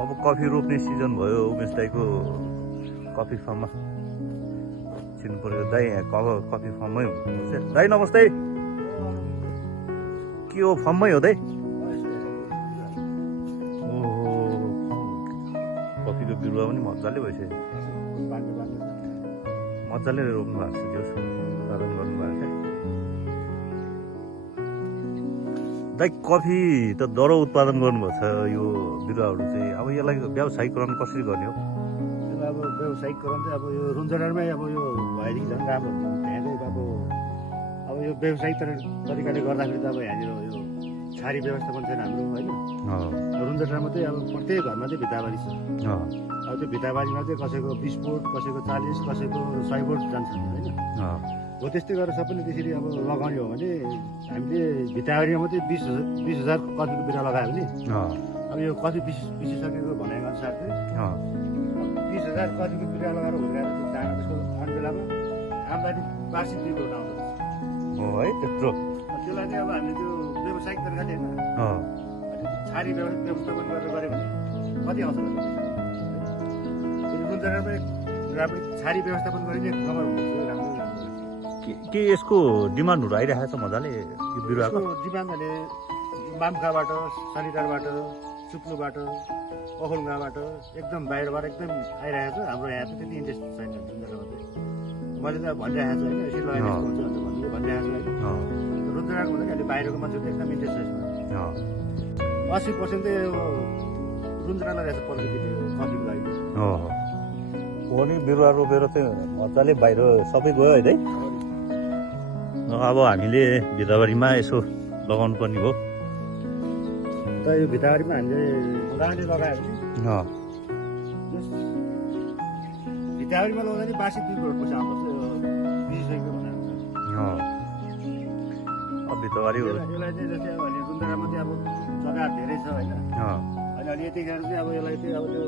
अब कफी रोप्ने सिजन भयो उमेश दाईको कफी फार्ममा चिन्नु पर्यो दाई यहाँ कफी फार्ममै हुनुहुन्छ दाई नमस्ते के हो फार्ममै हो दाई ओहो कफीको बिरुवा पनि मजाले भइसक्यो मजाले रोप्नु भएको छ त्यो उत्पादन गर्नुभएको छ दाइ कफी त दरो उत्पादन गर्नुभएको छ यो बिरुवाहरू चाहिँ अब यसलाई व्यावसायिकरण कसरी गर्ने हो यसलाई अब व्यावसायिकरण चाहिँ अब यो रुन्जडारमै अब यो भएदेखि झन् राम्रो हुन्छ त्यहाँ चाहिँ अब यो व्यावसायिक तरिकाले गर्दाखेरि त अब यहाँनिर यो छारी व्यवस्थापन छैन हाम्रो होइन रुन्जडारमा चाहिँ अब प्रत्येक घरमा चाहिँ भित्ताबारी छ अब त्यो भित्ताबारीमा चाहिँ कसैको 20 बोट कसैको 40 कसैको 100 बोट जान्छन् होइन हो त्यस्तै गरेर सबैले त्यसरी अब लगाउने हो भने हामीले भित्ताबारीमा मात्रै 20,000 कफीको बिरुवा लगायो भने अब यो कफी पिसिसकेको भनाइअनुसार चाहिँ 20,000 कफीको बिरुवा लगाएर हुर्काएर त्यो दाना त्यसको आउने बेलामा आम्दानी वार्षिक 2 करोड आउँदो रहेछ हो है त्यत्रो त्यसलाई चाहिँ अब हामीले त्यो व्यावसायिक तरिकाले होइन अनि छारी व्यवस्थापन गरेर गऱ्यो भने कति आउँछ रुन्जडारमै राम्रो छारी व्यवस्थापन गरिने खबर हुन्छ राम्रो के यसको डिमान्डहरू आइरहेको छ मजाले यो बिरुवाको डिमान्ड भने मामखाबाट शनिटारबाट सुप्लुबाट ओखलगाबाट एकदम बाहिरबाट एकदम आइरहेको छ हाम्रो यहाँ चाहिँ त्यति इन्ट्रेस्ट छैन रुन्जडारमा चाहिँ मैले त भनिरहेको छु होइन यसरी लगाइरहेको हुन्छ भनेर भनिरहेको छु होइन रुन्जडाको हुँदैन अहिले बाहिरको मान्छेहरू एकदम इन्ट्रेस्ट छ यसमा 80% चाहिँ यो रुन्जडालाई रहेछ प्रकृति कफीको लागि पनि बिरुवा रोपेर चाहिँ मजाले बाहिर सबै गयो है अब हामीले भित्ताबारीमा यसो लगाउनु पर्ने हो त यो भित्ताबारीमा हामीले लगायो भने भित्ताबारीमा लगाउँदा नि वार्षिक 2 करोड पैसा आउँछ पिसिसकेको भनेर अब भित्ताबारी यसलाई चाहिँ जस्तै अब रुन्जडामा चाहिँ अब जग्गा धेरै छ होइन अनि अहिले यतिखेर चाहिँ अब यसलाई चाहिँ अब त्यो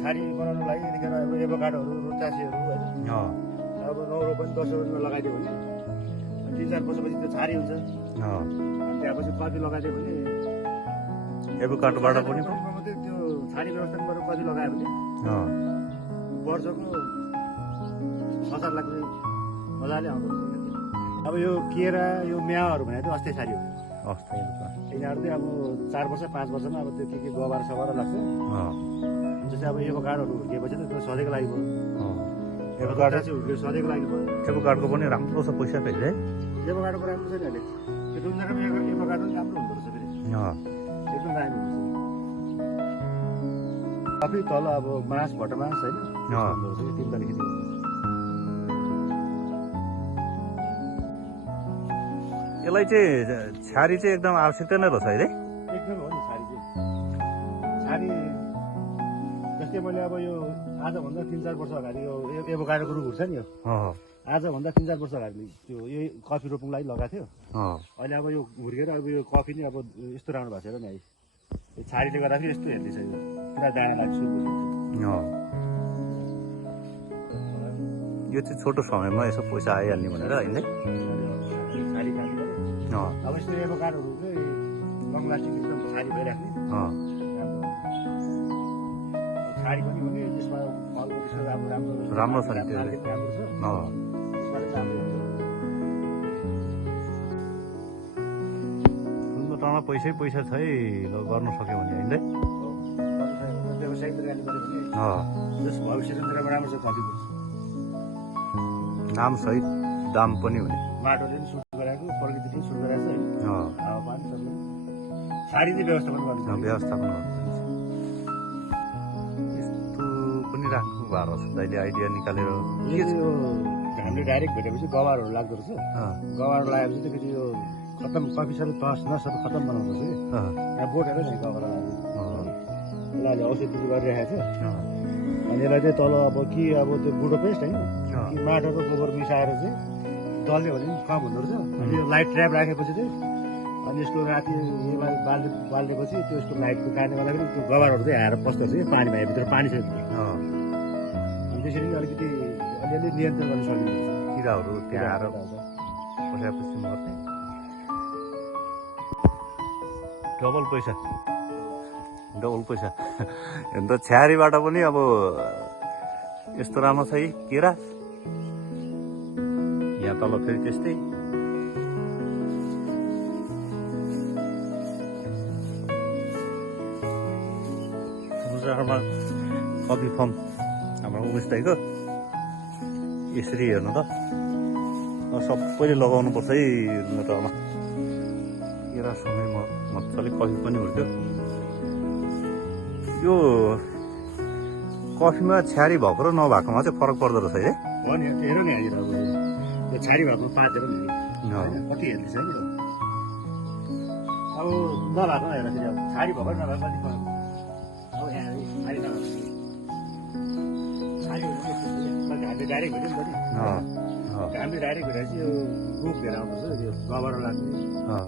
छारी बनाउनु लागि यतिखेर अब एभोकाडोहरू रुचासीहरू होइन अब 9 रोपनी 10 रोपनीमा लगाइदियो भने 3-4 वर्षपछि त्यो छारी हुन्छ अनि त्यहाँपछि कफी लगाइदियो भने एभोकाडोबाट पनि मात्रै त्यो छारी व्यवस्थापन गरेर कफी लगायो भने वर्षको 1000 लाख मजाले आउँदो रहेछ अब यो केरा यो म्याहरू भने चाहिँ अस्थायी छारी हो यिनीहरू चाहिँ अब 4 वर्ष 5 वर्षमा अब त्यो के गबार सबार लाग्छ जस्तै अब एभोकाडोहरू हुर्किएपछि त त्यो सधैँको लागि भयो एभोकाडो चाहिँ हुर्कियो सधैँको लागि भयो एभोकाडोको पनि राम्रो छ पैसा फेरि है एभोकाडोको राम्रो छैन अहिले त्यो रुन्जडामा एभोकाडो पनि राम्रो हुँदो रहेछ फेरि एकदम दामी हुन्छ कफी तल अब मास भटमास होइन हुँदो रहेछ 3 तारिक यसलाई चाहिँ छारी चाहिँ एकदम आवश्यकता नै रहेछ है एकदम हो नि छारी चाहिँ छारी जस्तै मैले अब यो आजभन्दा 3-4 वर्ष अगाडि यो एभोकाडोको रुख हुन्छ नि यो आजभन्दा 3-4 वर्ष अगाडि त्यो यही कफी रोप्नुको लागि लगाएको थियो अहिले अब यो हुर्केर अब यो कफी नै अब यस्तो राम्रो भएको छ नि अहिले यो छारीले गर्दाखेरि यस्तो हेर्दैछ यो पुरा दाना लाग्छ यो चाहिँ छोटो समयमा यसो पैसा आइहाल्ने भनेर होइन छारी काम अब यस्तो एभोकाडोहरू चाहिँ लङ लास्टिङ एकदम छारी भइराख्ने छारी पनि हो नि त्यसमा फलको त्यसो राम्रो छ नि त्यो रुन्जडामा पैसा छ है गर्नु सक्यो भने होइन व्यवसायिक तरिकाले गऱ्यो भने जस भविष्य रुन्जडामा राम्रो छ कफीको नाम सहित दाम पनि हुने माटोले पनि सुट गराएको प्रकृतिले पनि सुट गराएको छ हावापानी सबले छारी चाहिँ व्यवस्थापन गर्नु व्यवस्थापन यस्तो पनि राख्नु भएको रहेछ दाइले आइडिया निकालेर हामीले डाइरेक्ट भेटेपछि गवारहरू लाग्दो रहेछ गवार लगाएपछि त फेरि यो खत्तम कफी सबै तस नस सबै खत्तम बनाउँदो रहेछ कि यहाँ बोटेर नै गवार यसलाई औषधि गरिरहेको छ अनि यसलाई चाहिँ तल अब कि अब त्यो बुढो पेस्ट होइन कि माटो र गोबर मिसाएर चाहिँ दल्यो भने पनि कम हुँदो रहेछ अनि यो लाइट ट्र्याप राखेपछि चाहिँ अनि यसको राति यसलाई बाल्देपछि त्यो यसको लाइटको कारणले गर्दाखेरि त्यो गवारहरू चाहिँ आएर पस्दो रहेछ कि पानीमा भित्र पानी छ अनि त्यसरी अलिकति अलिअलि नियन्त्रण गर्न सकिन्छ किराहरू त्यहाँ आएर बसेपछि मर्ने डबल पैसा डबल पैसा अन्त छ्यारीबाट पनि अब यस्तो राम्रो छ है केरा यहाँ तल फेरि त्यस्तै समुद्रमा कफी फर्म हाम्रो होमस्टेको यसरी हेर्नु त सबैले लगाउनु पर्छ है नटमा केरा सँगै मजाले कफी पनि हुर्क्यो यो कफीमा छ्यारी भएको र नभएकोमा चाहिँ फरक पर्दो रहेछ है हो नि हेर नि हजुर अब यो छारी भएको पातेर नि कति हेर्दैछ नि अब नभएको हेर फेरि अब छारी भएको नभएको कति फरक अब यहाँ छारी नभएको छारी हामीले डाइरेक्ट भेट्यौँ नि त नि हामीले डाइरेक्ट भेटेपछि यो रुख भेर आउँछ यो गबर लाग्ने